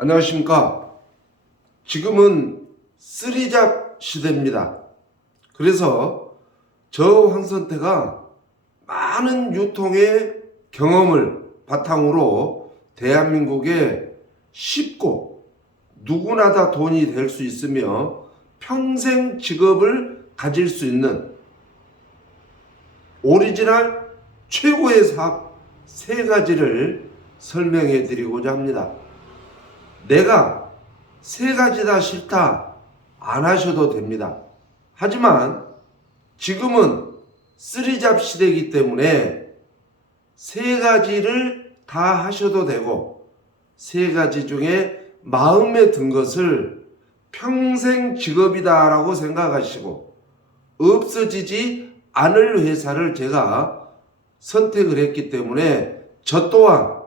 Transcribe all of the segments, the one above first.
안녕하십니까. 지금은 쓰리잡 시대입니다. 그래서 저 황선태가 많은 유통의 경험을 바탕으로 대한민국에 쉽고 누구나 다 돈이 될 수 있으며 평생 직업을 가질 수 있는 오리지널 최고의 사업 세 가지를 설명해 드리고자 합니다. 내가 세 가지 다 싫다 안 하셔도 됩니다. 하지만 지금은 쓰리잡 시대이기 때문에 세 가지를 다 하셔도 되고 세 가지 중에 마음에 든 것을 평생 직업이다 라고 생각하시고 없어지지 않을 회사를 제가 선택을 했기 때문에 저 또한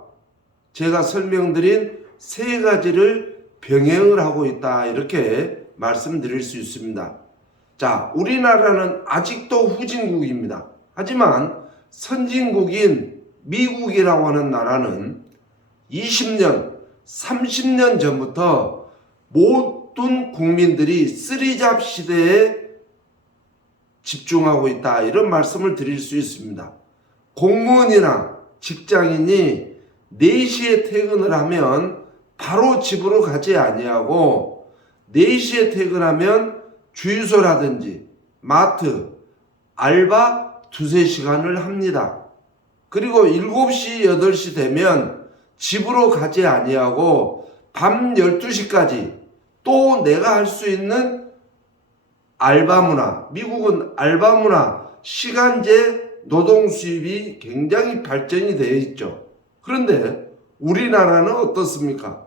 제가 설명드린 세 가지를 병행을 하고 있다 이렇게 말씀드릴 수 있습니다. 자, 우리나라는 아직도 후진국입니다. 하지만 선진국인 미국이라고 하는 나라는 20년, 30년 전부터 모든 국민들이 쓰리잡 시대에 집중하고 있다 이런 말씀을 드릴 수 있습니다. 공무원이나 직장인이 4시에 퇴근을 하면 바로 집으로 가지 아니하고 4시에 퇴근하면 주유소라든지 마트, 알바 2-3시간을 합니다. 그리고 7시, 8시 되면 집으로 가지 아니하고 밤 12시까지 또 내가 할 수 있는 알바 문화, 미국은 알바 문화, 시간제 노동 수입이 굉장히 발전이 되어 있죠. 그런데 우리나라는 어떻습니까?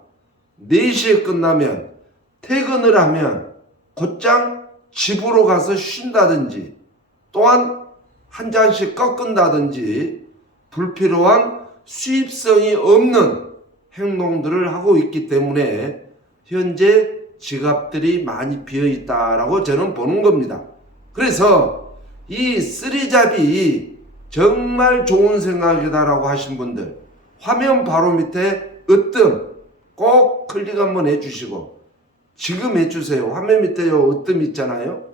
4시에 끝나면 퇴근을 하면 곧장 집으로 가서 쉰다든지 또한 한 잔씩 꺾은다든지 불필요한 수입성이 없는 행동들을 하고 있기 때문에 현재 지갑들이 많이 비어있다라고 저는 보는 겁니다. 그래서 이 쓰리잡이 정말 좋은 생각이다라고 하신 분들 화면 바로 밑에 으뜸 꼭 클릭 한번 해주시고 지금 해주세요. 화면 밑에 으뜸 있잖아요.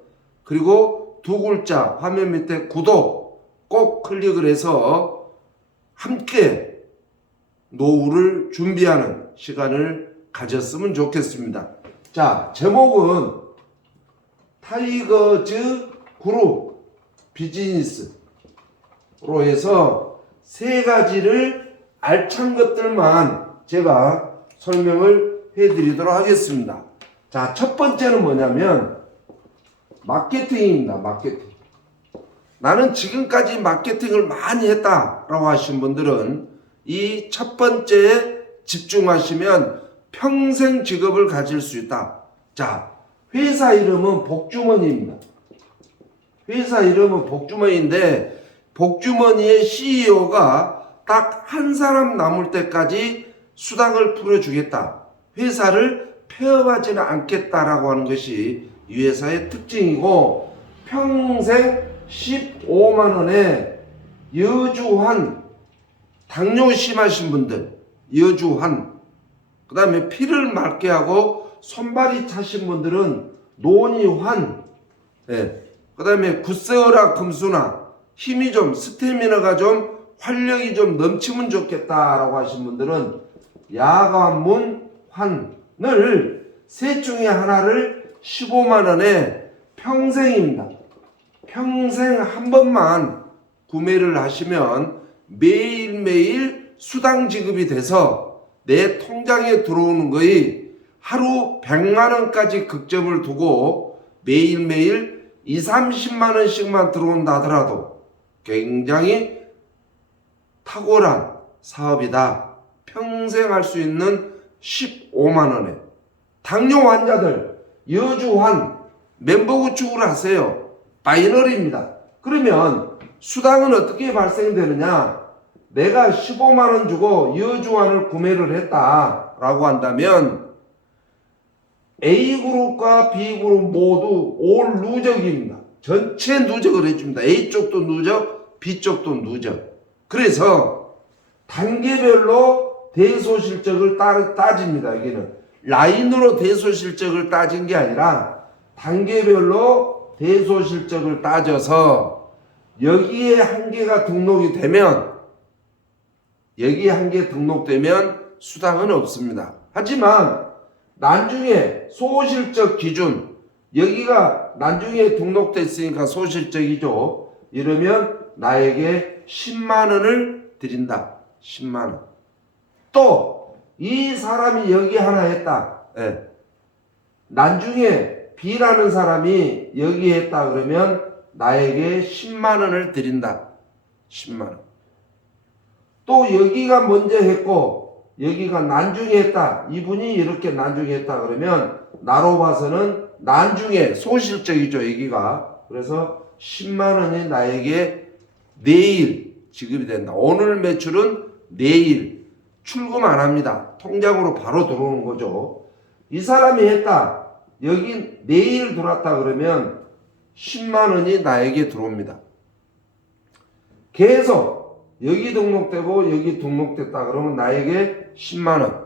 그리고 2글자 화면 밑에 구독 꼭 클릭을 해서 함께 노후를 준비하는 시간을 가졌으면 좋겠습니다. 자, 제목은 타이거즈 그룹 비즈니스로 해서 세 가지를 알찬 것들만 제가 설명을 해드리도록 하겠습니다. 자, 첫 번째는 뭐냐면 마케팅입니다. 마케팅. 나는 지금까지 마케팅을 많이 했다라고 하신 분들은 이 첫 번째에 집중하시면 평생 직업을 가질 수 있다. 자, 회사 이름은 복주머니입니다. 회사 이름은 복주머니인데 복주머니의 CEO가 딱 한 사람 남을 때까지 수당을 풀어주겠다. 회사를 폐업하지는 않겠다라고 하는 것이 이 회사의 특징이고 평생 15만 원에 여주환 당뇨 심하신 분들 여주환 그 다음에 피를 맑게 하고 손발이 차신 분들은 노니환 그 다음에 굳세어라 금수나 힘이 좀 스태미너가 좀 활력이 좀 넘치면 좋겠다라고 하신 분들은 야관문환을 셋 중에 하나를 15만 원에 평생입니다. 평생 한 번만 구매를 하시면 매일매일 수당 지급이 돼서 내 통장에 들어오는 거의 하루 100만 원까지 극점을 두고 매일매일 20-30만 원씩만 들어온다 하더라도 굉장히 탁월한 사업이다. 평생 할 수 있는 15만 원에 당뇨 환자들 여주환 멤버 구축을 하세요. 바이너리입니다. 그러면 수당은 어떻게 발생되느냐? 내가 15만 원 주고 여주환을 구매를 했다라고 한다면 A그룹과 B그룹 모두 올 누적입니다. 전체 누적을 해줍니다. A쪽도 누적, B쪽도 누적. 그래서 단계별로 대소실적을 따집니다. 여기는 라인으로 대소실적을 따진 게 아니라 단계별로 대소실적을 따져서 여기에 한 개가 등록이 되면 여기에 한 개 등록되면 수당은 없습니다. 하지만 나중에 소실적 기준 여기가 나중에 등록됐으니까 소실적이죠. 이러면 나에게 10만 원을 드린다. 10만 원. 또 이 사람이 여기 하나 했다. 예. 나중에 B라는 사람이 여기 했다 그러면 나에게 10만 원을 드린다. 10만 원. 또 여기가 먼저 했고 여기가 나중에 했다. 이분이 이렇게 나중에 했다 그러면 나로 봐서는 나중에 소실적이죠. 여기가. 그래서 10만 원이 나에게 내일 지급이 된다. 오늘 매출은 내일 출금 안 합니다. 통장으로 바로 들어오는 거죠. 이 사람이 했다. 여기 내일 들어왔다 그러면 10만 원이 나에게 들어옵니다. 계속 여기 등록되고 여기 등록됐다 그러면 나에게 10만 원.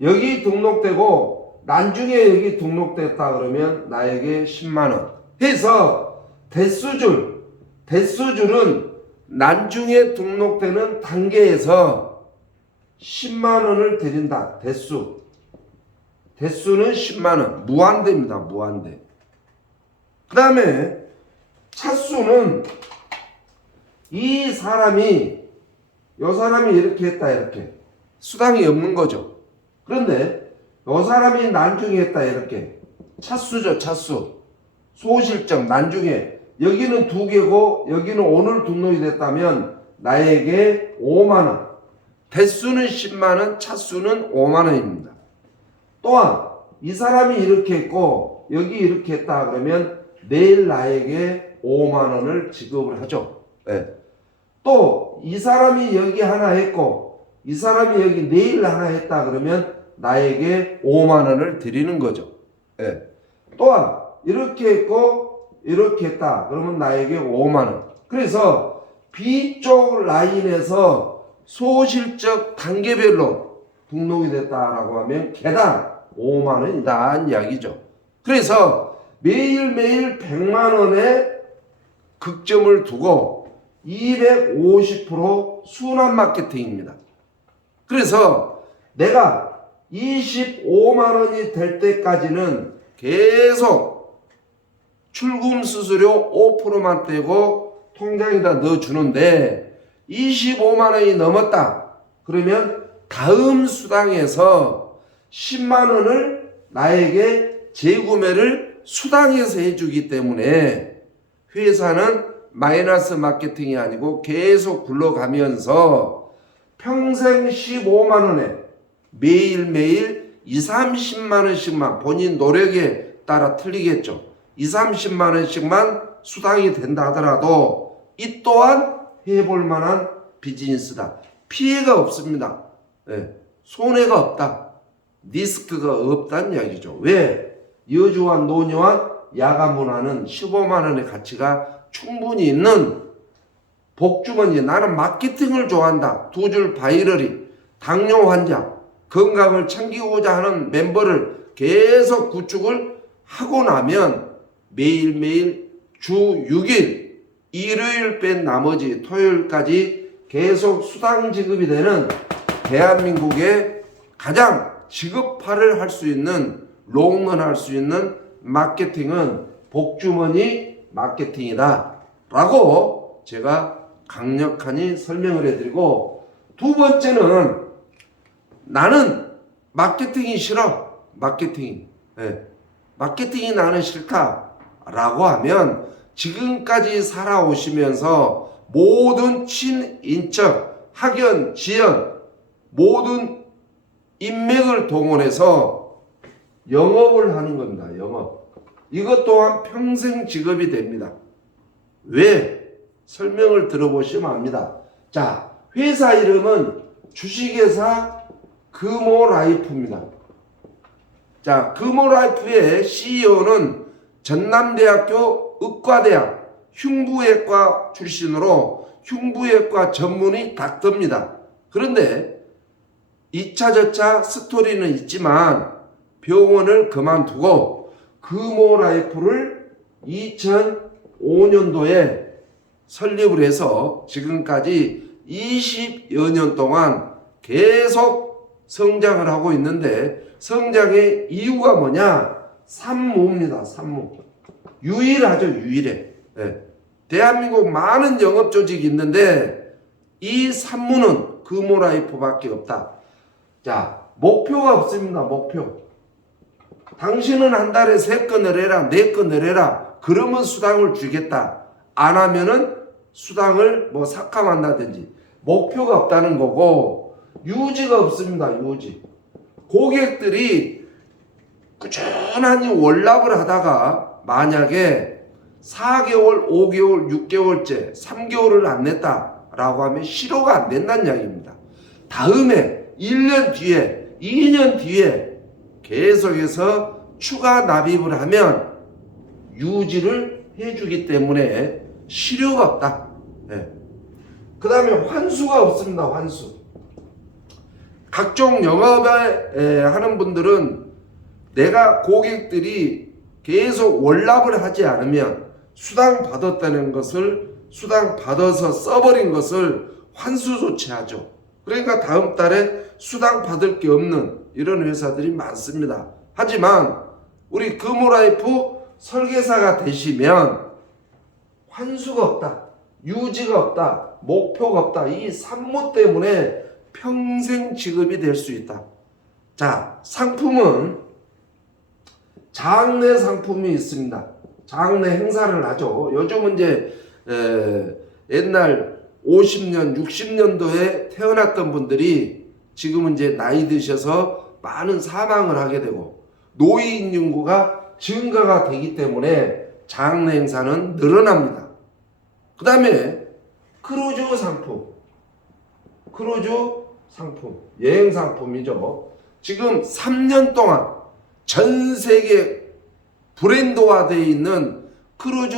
여기 등록되고 나중에 여기 등록됐다 그러면 나에게 10만 원. 해서 대수줄은 나중에 등록되는 단계에서 10만 원을 드린다. 대수는 10만 원. 무한대입니다. 무한대. 그 다음에 차수는 이 사람이 이렇게 했다. 이렇게. 수당이 없는 거죠. 그런데 이 사람이 나중에 했다. 이렇게. 차수죠. 차수. 소실적 나중에. 여기는 2개고 여기는 오늘 등록이 됐다면 나에게 5만 원. 대수는 10만 원, 차수는 5만 원입니다. 또한 이 사람이 이렇게 했고 여기 이렇게 했다 그러면 내일 나에게 5만 원을 지급을 하죠. 네. 또 이 사람이 여기 하나 했고 이 사람이 여기 내일 하나 했다 그러면 나에게 5만 원을 드리는 거죠. 네. 또한 이렇게 했고 이렇게 했다 그러면 나에게 5만 원. 그래서 B쪽 라인에서 소실적 단계별로 등록이 됐다라고 하면 개당 5만 원이다 이야기죠. 그래서 매일매일 100만 원의 극점을 두고 250% 순환 마케팅입니다. 그래서 내가 25만 원이 될 때까지는 계속 출금 수수료 5%만 떼고 통장에다 넣어주는데 25만 원이 넘었다. 그러면 다음 수당에서 10만 원을 나에게 재구매를 수당에서 해주기 때문에 회사는 마이너스 마케팅이 아니고 계속 굴러가면서 평생 15만 원에 매일매일 30만 원씩만 본인 노력에 따라 틀리겠죠. 30만 원씩만 수당이 된다 하더라도 이 또한 해볼 만한 비즈니스다. 피해가 없습니다. 네. 손해가 없다. 리스크가 없다는 이야기죠. 왜? 여주와 노녀와 야간 문화는 15만 원의 가치가 충분히 있는 복주머니. 나는 마케팅을 좋아한다. 2줄 바이러리, 당뇨 환자, 건강을 챙기고자 하는 멤버를 계속 구축을 하고 나면 매일매일 주 6일 일요일 뺀 나머지 토요일까지 계속 수당 지급이 되는 대한민국의 가장 지급화를 할 수 있는 롱런 할 수 있는 마케팅은 복주머니 마케팅이다 라고 제가 강력하니 설명을 해드리고, 두 번째는 나는 마케팅이 싫어. 마케팅이 나는 싫다 라고 하면 지금까지 살아오시면서 모든 친인척, 학연, 지연 모든 인맥을 동원해서 영업을 하는 겁니다. 영업. 이것 또한 평생 직업이 됩니다. 왜? 설명을 들어보시면 압니다. 자, 회사 이름은 주식회사 금호라이프입니다. 자, 금호라이프의 CEO는 전남대학교 의과대학 흉부외과 출신으로 흉부외과 전문의 닥터입니다. 그런데 2차 저차 스토리는 있지만 병원을 그만두고 금호라이프를 2005년도에 설립을 해서 지금까지 20여 년 동안 계속 성장을 하고 있는데, 성장의 이유가 뭐냐? 산무입니다. 산무. 유일하죠. 유일해. 네. 대한민국 많은 영업조직이 있는데 이 산무는 금호라이프밖에 없다. 자, 목표가 없습니다. 목표. 당신은 한 달에 3건 내려라, 4건 내려라. 그러면 수당을 주겠다. 안 하면은 수당을 뭐 삭감한다든지. 목표가 없다는 거고, 유지가 없습니다. 유지. 고객들이 꾸준히 월납을 하다가 만약에 4개월, 5개월, 6개월째, 3개월을 안 냈다라고 하면 실효가 안 된다는 이야기입니다. 다음에 1년 뒤에, 2년 뒤에 계속해서 추가 납입을 하면 유지를 해주기 때문에 실효가 없다. 네. 그 다음에 환수가 없습니다. 환수. 각종 영업에 하는 분들은 내가 고객들이 계속 월납을 하지 않으면 수당 받았다는 것을, 수당 받아서 써버린 것을 환수 조치하죠. 그러니까 다음 달에 수당 받을 게 없는 이런 회사들이 많습니다. 하지만 우리 금호라이프 설계사가 되시면 환수가 없다, 유지가 없다, 목표가 없다. 이 산무 때문에 평생 지급이 될 수 있다. 자, 상품은 장래 상품이 있습니다. 장래 행사를 하죠. 요즘은 이제 옛날 50년, 60년도에 태어났던 분들이 지금은 이제 나이 드셔서 많은 사망을 하게 되고 노인 인구가 증가가 되기 때문에 장래 행사는 늘어납니다. 그 다음에 크루즈 상품, 크루즈 상품, 여행 상품이죠. 지금 3년 동안 전 세계 브랜드화되어 있는 크루즈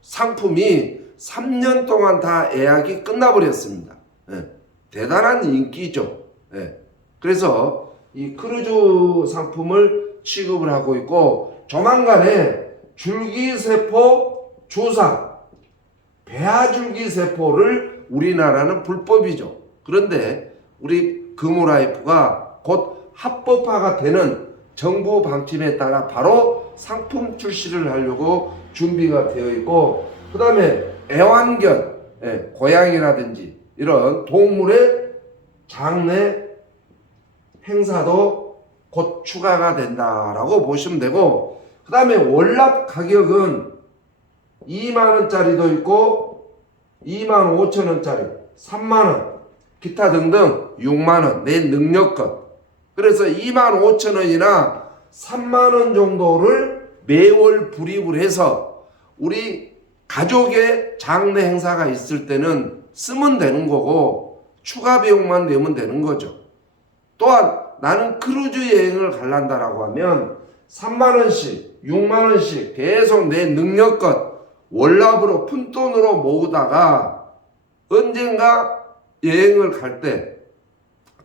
상품이 3년 동안 다 예약이 끝나버렸습니다. 예, 대단한 인기죠. 예, 그래서 이 크루즈 상품을 취급을 하고 있고, 조만간에 줄기세포 주사, 배아줄기세포를 우리나라는 불법이죠. 그런데 우리 금호라이프가 곧 합법화가 되는 정부 방침에 따라 바로 상품 출시를 하려고 준비가 되어 있고, 그 다음에 애완견, 고양이라든지 이런 동물의 장래 행사도 곧 추가가 된다라고 보시면 되고, 그 다음에 월납 가격은 2만원짜리도 있고 25,000원짜리, 3만원, 기타 등등 6만원, 내 능력껏. 그래서 25,000원이나 3만원 정도를 매월 불입을 해서 우리 가족의 장래 행사가 있을 때는 쓰면 되는 거고 추가 비용만 내면 되는 거죠. 또한 나는 크루즈 여행을 갈란다라고 하면 3만원씩, 6만원씩 계속 내 능력껏 월납으로 푼돈으로 모으다가 언젠가 여행을 갈 때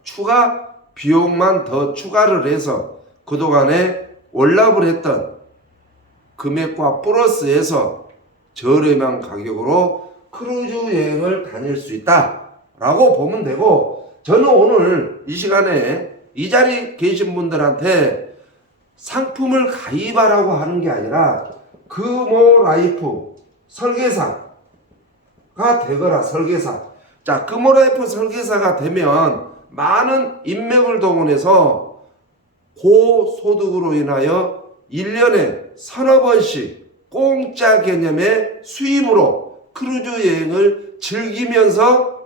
추가 비용만 더 추가를 해서 그동안에 월납을 했던 금액과 플러스해서 저렴한 가격으로 크루즈 여행을 다닐 수 있다라고 보면 되고, 저는 오늘 이 시간에 이 자리에 계신 분들한테 상품을 가입하라고 하는 게 아니라 금호라이프 설계사가 되거라. 설계사. 자, 금호라이프 설계사가 되면 많은 인맥을 동원해서 고소득으로 인하여 1년에 서너 번씩 공짜 개념의 수입으로 크루즈 여행을 즐기면서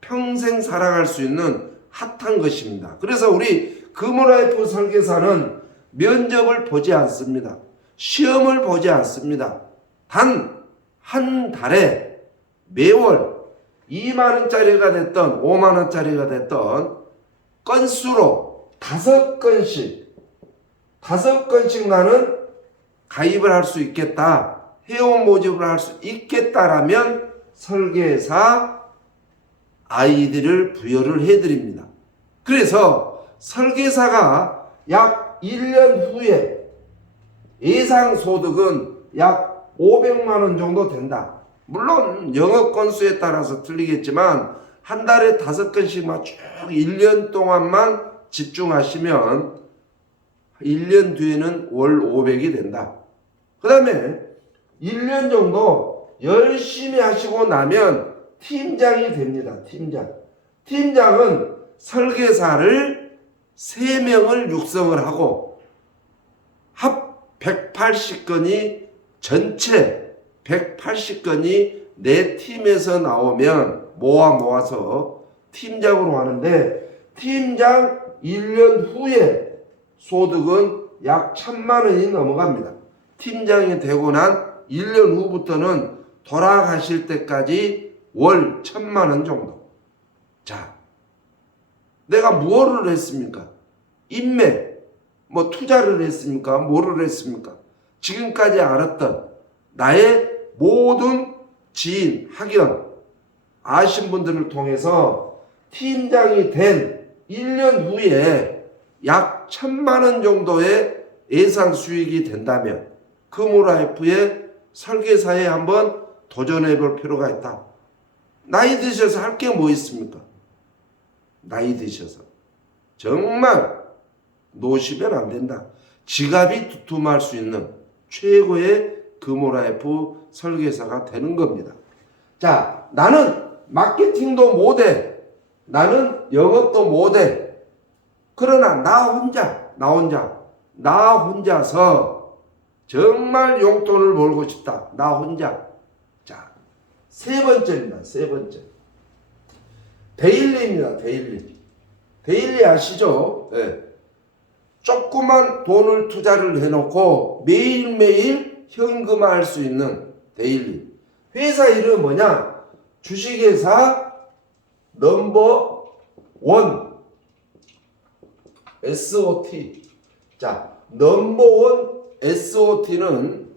평생 살아갈 수 있는 핫한 것입니다. 그래서 우리 금호라이프 설계사는 면접을 보지 않습니다. 시험을 보지 않습니다. 단 한 달에 매월 2만원짜리가 됐던 5만원짜리가 됐던 건수로 5건씩 나는 가입을 할 수 있겠다, 회원 모집을 할 수 있겠다라면 설계사 아이디를 부여를 해드립니다. 그래서 설계사가 약 1년 후에 예상 소득은 약 500만 원 정도 된다. 물론 영업 건수에 따라서 틀리겠지만 한 달에 5건씩만 쭉 1년 동안만 집중하시면 1년 뒤에는 월 500이 된다. 그 다음에 1년 정도 열심히 하시고 나면 팀장이 됩니다. 팀장은 설계사를 3명을 육성을 하고 합 180건이 전체 180건이 내 팀에서 나오면 모아서 팀장으로 하는데 팀장 1년 후에 소득은 약 1000만 원이 넘어갑니다. 팀장이 되고 난 1년 후부터는 돌아가실 때까지 월 1000만 원 정도. 자, 내가 무엇을 했습니까? 인맥, 투자를 했습니까? 뭐를 했습니까? 지금까지 알았던 나의 모든 지인, 학연, 아신 분들을 통해서 팀장이 된 1년 후에 약 1000만 원 정도의 예상 수익이 된다면 금호라이프의 설계사에 한번 도전해 볼 필요가 있다. 나이 드셔서 할 게 뭐 있습니까? 나이 드셔서 정말 놓으시면 안 된다. 지갑이 두툼할 수 있는 최고의 금호라이프 설계사가 되는 겁니다. 자, 나는 마케팅도 못해. 나는 영업도 못해. 그러나 나 혼자서 정말 용돈을 벌고 싶다. 나 혼자. 자, 세 번째입니다. 데일리입니다. 데일리 아시죠? 네. 조그만 돈을 투자를 해놓고 매일매일 현금화할 수 있는 데일리. 회사 이름 뭐냐? 주식회사 넘버 원 SOT. 자, 넘버원 SOT는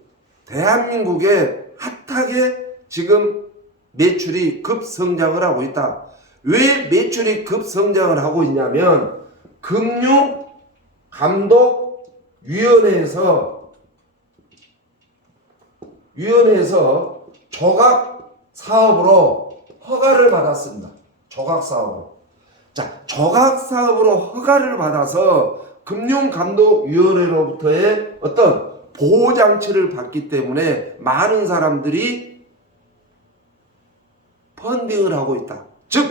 대한민국에 핫하게 지금 매출이 급성장을 하고 있다. 왜 매출이 급성장을 하고 있냐면 금융감독위원회에서 조각 사업으로 허가를 받았습니다. 조각 사업으로. 자, 조각 사업으로 허가를 받아서 금융감독위원회로부터의 어떤 보호장치를 받기 때문에 많은 사람들이 펀딩을 하고 있다. 즉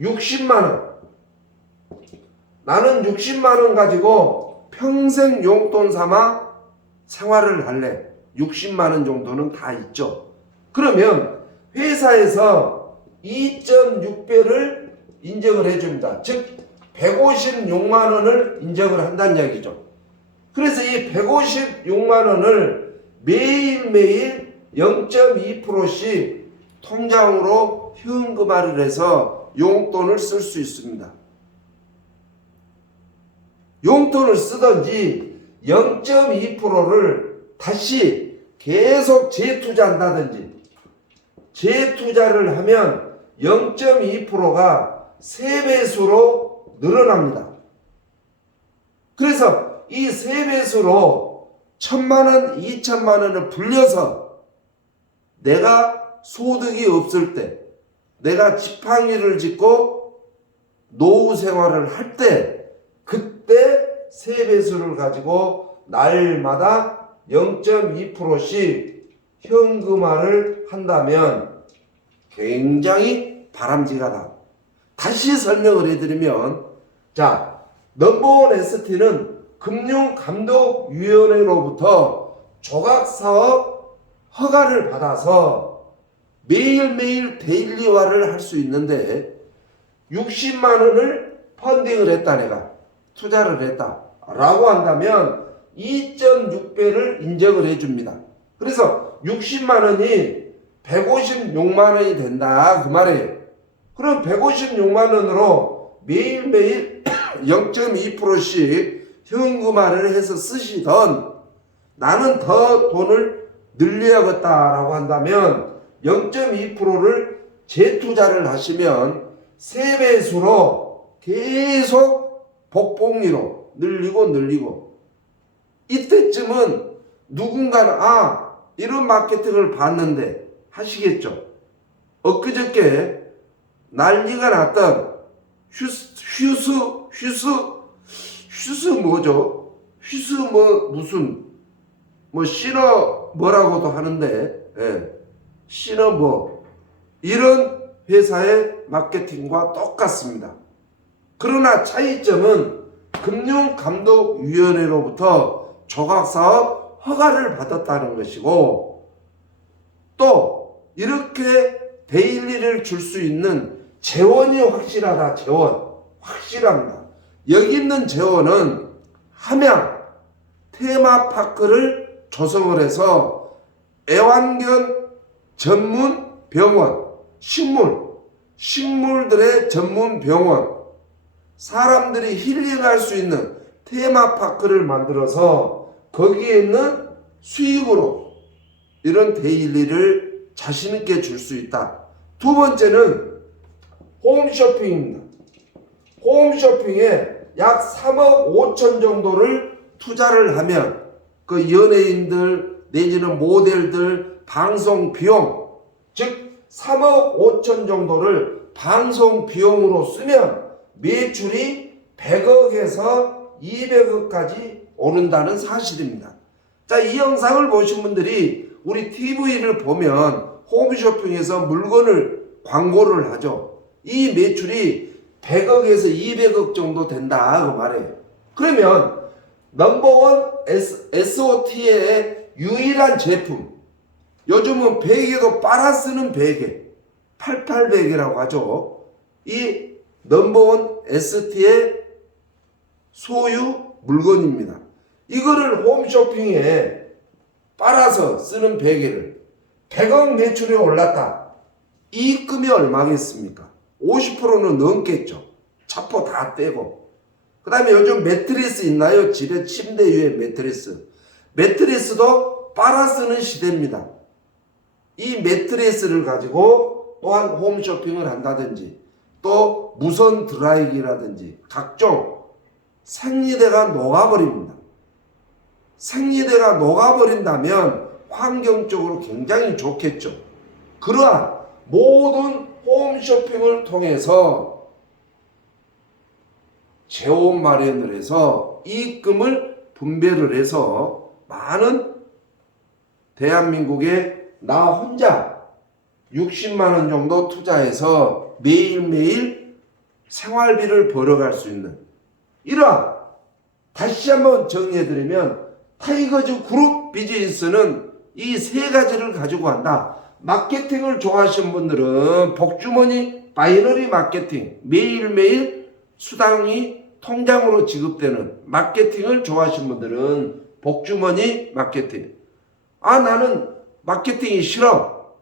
60만원. 나는 60만원 가지고 평생 용돈 삼아 생활을 할래. 60만원 정도는 다 있죠. 그러면 회사에서 2.6배를 인정을 해줍니다. 즉 156만원을 인정을 한다는 얘기죠. 그래서 이 156만원을 매일매일 0.2%씩 통장으로 현금화를 해서 용돈을 쓸 수 있습니다. 용돈을 쓰든지 0.2%를 다시 계속 재투자한다든지 재투자를 하면 0.2%가 3배수로 늘어납니다. 그래서 이 3배수로 1000만원, 2000만원을 불려서 내가 소득이 없을 때, 내가 지팡이를 짚고 노후 생활을 할 때, 그때 3배수를 가지고 날마다 0.2%씩 현금화를 한다면 굉장히 바람직하다. 다시 설명을 해드리면, 자, 넘버원 ST는 금융감독위원회로부터 조각사업 허가를 받아서 매일매일 데일리화를 할 수 있는데 60만원을 펀딩을 했다. 내가 투자를 했다 라고 한다면 2.6배를 인정을 해줍니다. 그래서 60만원이 156만원이 된다 그 말이에요. 그럼 156만원으로 매일매일 0.2%씩 현금화를 해서 쓰시던 나는 더 돈을 늘려야겠다라고 한다면 0.2%를 재투자를 하시면 3배수로 계속 복복리로 늘리고 이때쯤은 누군가는 이런 마케팅을 봤는데 하시겠죠. 엊그저께 난리가 났던 휴스 뭐죠? 휴스 무슨 신어 뭐라고도 하는데, 신어 이런 회사의 마케팅과 똑같습니다. 그러나 차이점은 금융감독위원회로부터 조각사업 허가를 받았다는 것이고, 또 이렇게 데일리를 줄 수 있는 재원이 확실하다. 재원 확실합니다. 여기 있는 재원은 함양 테마파크를 조성을 해서 애완견 전문 병원, 식물들의 전문 병원, 사람들이 힐링할 수 있는 테마파크를 만들어서 거기에 있는 수익으로 이런 데일리를 자신있게 줄 수 있다. 두 번째는 홈쇼핑입니다. 홈쇼핑에 약 3억 5천 정도를 투자를 하면 그 연예인들 내지는 모델들 방송 비용, 즉 3억 5천 정도를 방송 비용으로 쓰면 매출이 100억에서 200억까지 오른다는 사실입니다. 자, 이 영상을 보신 분들이 우리 TV를 보면 홈쇼핑에서 물건을 광고를 하죠. 이 매출이 100억에서 200억 정도 된다 그 말이에요. 그러면 넘버원 SOT의 유일한 제품, 요즘은 베개도 빨아 쓰는 베개, 88베개라고 하죠. 이 넘버원 ST의 소유 물건입니다. 이거를 홈쇼핑에 빨아서 쓰는 베개를 100억 매출이 올랐다. 이익금이 얼마겠습니까? 50%는 넘겠죠. 차포 다 떼고. 그 다음에 요즘 매트리스 있나요? 집에 침대 위에 매트리스. 매트리스도 빨아 쓰는 시대입니다. 이 매트리스를 가지고 또한 홈쇼핑을 한다든지 또 무선 드라이기라든지 각종 생리대가 녹아버립니다. 생리대가 녹아버린다면 환경적으로 굉장히 좋겠죠. 그러한 모든 홈쇼핑을 통해서 재원 마련을 해서 이익금을 분배를 해서 많은 대한민국에 나 혼자 60만 원 정도 투자해서 매일매일 생활비를 벌어갈 수 있는 이러한, 다시 한번 정리해드리면 타이거즈 그룹 비즈니스는 이 세 가지를 가지고 한다. 마케팅을 좋아하시는 분들은 복주머니 바이너리 마케팅, 매일매일 수당이 통장으로 지급되는 마케팅을 좋아하시는 분들은 복주머니 마케팅. 나는 마케팅이 싫어,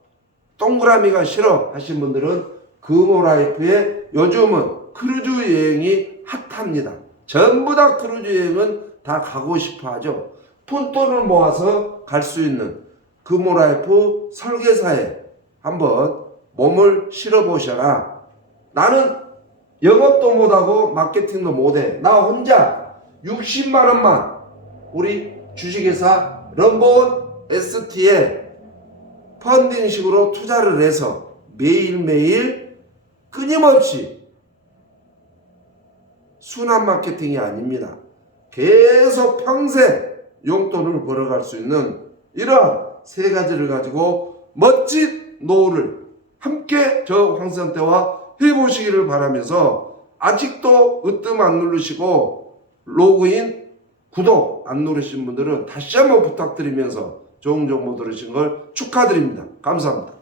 동그라미가 싫어 하신 분들은 금호라이프의 요즘은 크루즈 여행이 핫합니다. 전부 다 크루즈 여행은 다 가고 싶어 하죠. 푼돈을 모아서 갈 수 있는 금호라이프 설계사에 한번 몸을 실어보셔라. 나는 영업도 못하고 마케팅도 못해. 나 혼자 60만 원만 우리 주식회사 넘버원 ST에 펀딩식으로 투자를 해서 매일매일 끊임없이 순환 마케팅이 아닙니다. 계속 평생 용돈을 벌어갈 수 있는 이러한 세 가지를 가지고 멋진 노후를 함께 저 황성태와 해보시기를 바라면서, 아직도 으뜸 안 누르시고 로그인 구독 안 누르신 분들은 다시 한번 부탁드리면서 좋은 정보 들으신 걸 축하드립니다. 감사합니다.